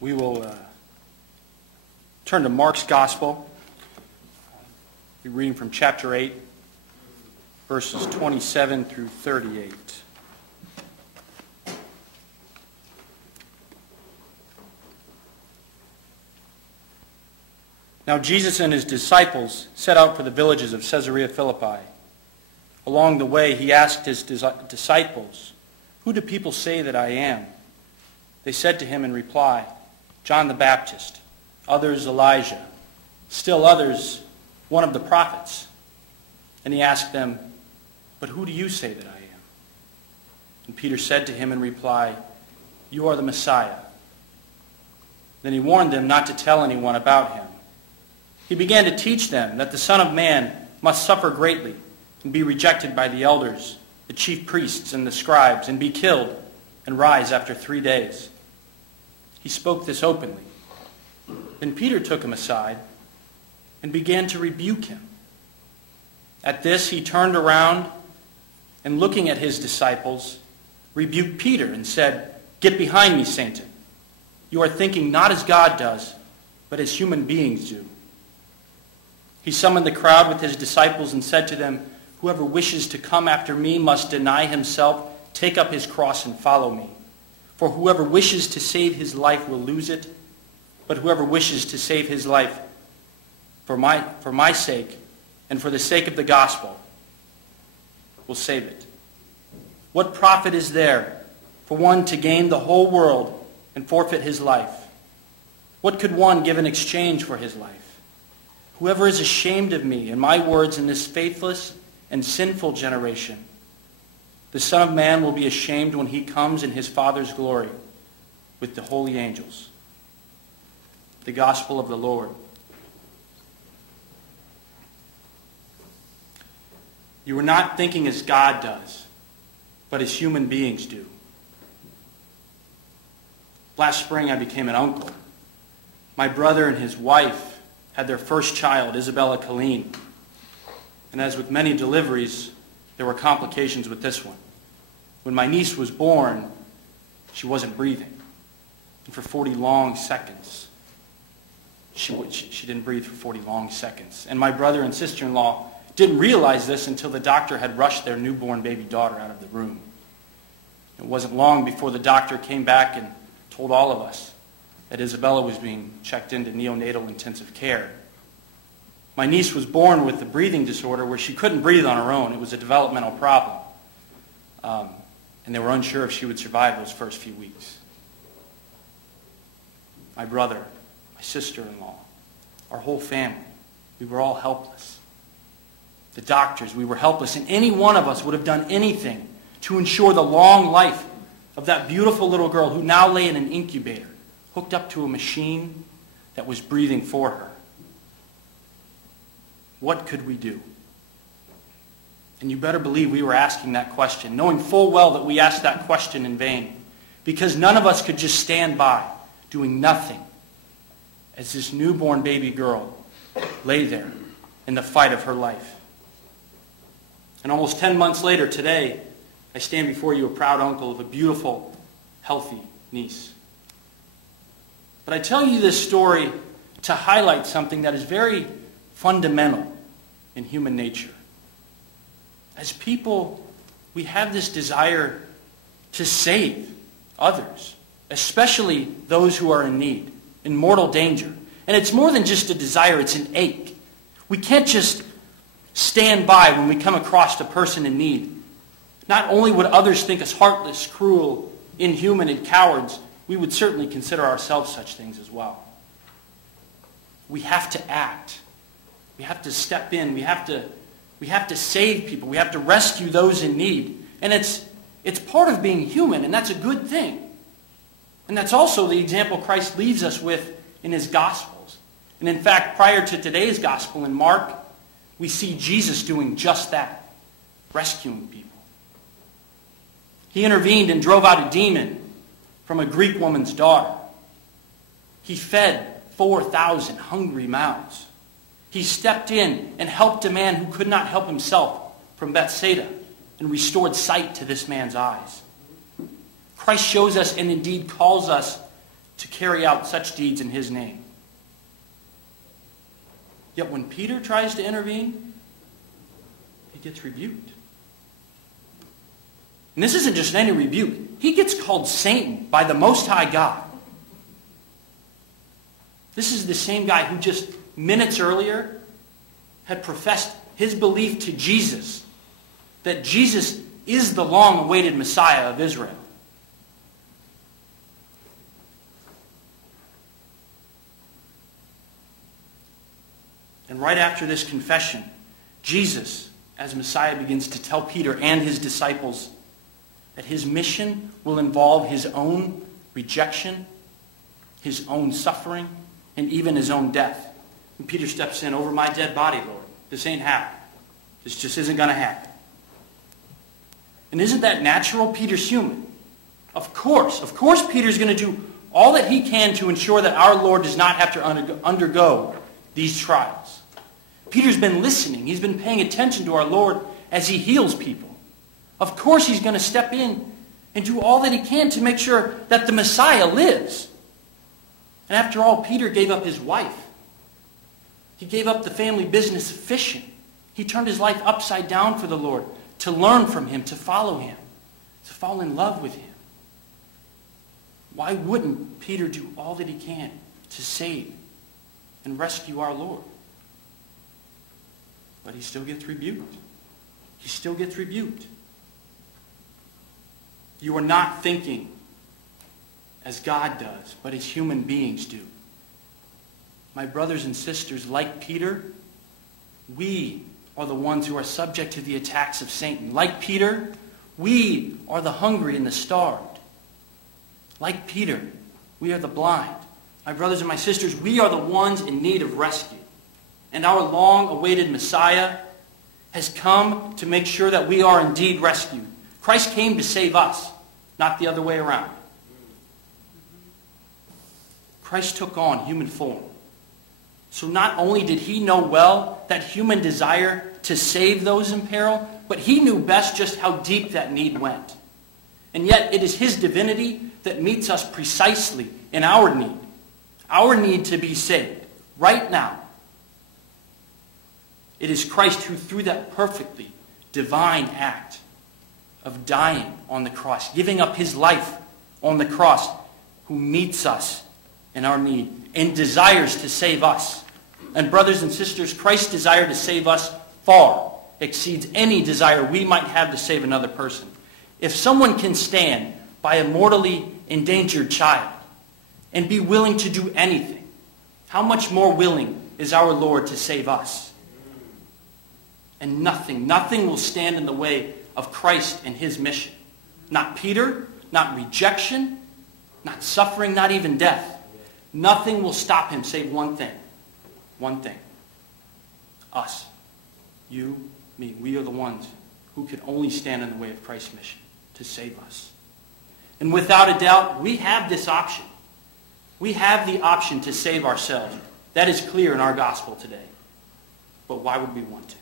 We will turn to Mark's Gospel. We're reading from chapter 8, verses 27 through 38. Now Jesus and his disciples set out for the villages of Caesarea Philippi. Along the way he asked his disciples, "Who do people say that I am?" They said to him in reply, "John the Baptist, others Elijah, still others one of the prophets." And he asked them, "But who do you say that I am?" And Peter said to him in reply, "You are the Messiah." Then he warned them not to tell anyone about him. He began to teach them that the Son of Man must suffer greatly and be rejected by the elders, the chief priests and the scribes, and be killed and rise after 3 days. He spoke this openly. Then Peter took him aside and began to rebuke him. At this he turned around and, looking at his disciples, rebuked Peter and said, "Get behind me, Satan. You are thinking not as God does, but as human beings do." He summoned the crowd with his disciples and said to them, "Whoever wishes to come after me must deny himself, take up his cross and follow me. For whoever wishes to save his life will lose it, but whoever wishes to save his life for my sake and for the sake of the gospel will save it. What profit is there for one to gain the whole world and forfeit his life? What could one give in exchange for his life? Whoever is ashamed of me and my words in this faithless and sinful generation, the Son of Man will be ashamed when he comes in his Father's glory with the holy angels." The Gospel of the Lord. You are not thinking as God does, but as human beings do. Last spring I became an uncle. My brother and his wife had their first child, Isabella Colleen. And as with many deliveries, there were complications with this one. When my niece was born, she wasn't breathing. And for 40 long seconds, she didn't breathe for 40 long seconds. And my brother and sister-in-law didn't realize this until the doctor had rushed their newborn baby daughter out of the room. It wasn't long before the doctor came back and told all of us that Isabella was being checked into neonatal intensive care. My niece was born with a breathing disorder where she couldn't breathe on her own. It was a developmental problem. And they were unsure if she would survive those first few weeks. My brother, my sister-in-law, our whole family, we were all helpless. The doctors, we were helpless, and any one of us would have done anything to ensure the long life of that beautiful little girl who now lay in an incubator, hooked up to a machine that was breathing for her. What could we do? And you better believe we were asking that question, knowing full well that we asked that question in vain, because none of us could just stand by, doing nothing, as this newborn baby girl lay there in the fight of her life. And almost 10 months later, today, I stand before you a proud uncle of a beautiful, healthy niece. But I tell you this story to highlight something that is very fundamental in human nature. As people, we have this desire to save others, especially those who are in need, in mortal danger. And it's more than just a desire, it's an ache. We can't just stand by when we come across a person in need. Not only would others think us heartless, cruel, inhuman, and cowards, we would certainly consider ourselves such things as well. We have to act. We have to step in. We have to save people. We have to rescue those in need. And it's part of being human, and that's a good thing. And that's also the example Christ leaves us with in his Gospels. And in fact, prior to today's Gospel in Mark, we see Jesus doing just that, rescuing people. He intervened and drove out a demon from a Greek woman's daughter. He fed 4,000 hungry mouths. He stepped in and helped a man who could not help himself from Bethsaida and restored sight to this man's eyes. Christ shows us and indeed calls us to carry out such deeds in his name. Yet when Peter tries to intervene, he gets rebuked. And this isn't just any rebuke. He gets called Satan by the Most High God. This is the same guy who just minutes earlier had professed his belief to Jesus, that Jesus is the long-awaited Messiah of Israel. And right after this confession, Jesus, as Messiah, begins to tell Peter and his disciples that his mission will involve his own rejection, his own suffering, and even his own death. And Peter steps in, "Over my dead body, Lord. This ain't happening. This just isn't going to happen." And isn't that natural? Peter's human. Of course Peter's going to do all that he can to ensure that our Lord does not have to undergo these trials. Peter's been listening. He's been paying attention to our Lord as he heals people. Of course he's going to step in and do all that he can to make sure that the Messiah lives. And after all, Peter gave up his wife. He gave up the family business of fishing. He turned his life upside down for the Lord, to learn from him, to follow him, to fall in love with him. Why wouldn't Peter do all that he can to save and rescue our Lord? But he still gets rebuked. He still gets rebuked. You are not thinking as God does, but as human beings do. My brothers and sisters, like Peter, we are the ones who are subject to the attacks of Satan. Like Peter, we are the hungry and the starved. Like Peter, we are the blind. My brothers and my sisters, we are the ones in need of rescue. And our long-awaited Messiah has come to make sure that we are indeed rescued. Christ came to save us, not the other way around. Christ took on human form. So not only did he know well that human desire to save those in peril, but he knew best just how deep that need went. And yet it is his divinity that meets us precisely in our need to be saved, right now. It is Christ who, through that perfectly divine act of dying on the cross, giving up his life on the cross, who meets us in our need and desires to save us. And brothers and sisters, Christ's desire to save us far exceeds any desire we might have to save another person. If someone can stand by a mortally endangered child and be willing to do anything, how much more willing is our Lord to save us? And nothing will stand in the way of Christ and his mission. Not Peter, not rejection, not suffering, not even death. Nothing will stop him save one thing. One thing. Us. You, me. We are the ones who can only stand in the way of Christ's mission to save us. And without a doubt, we have this option. We have the option to save ourselves. That is clear in our gospel today. But why would we want to?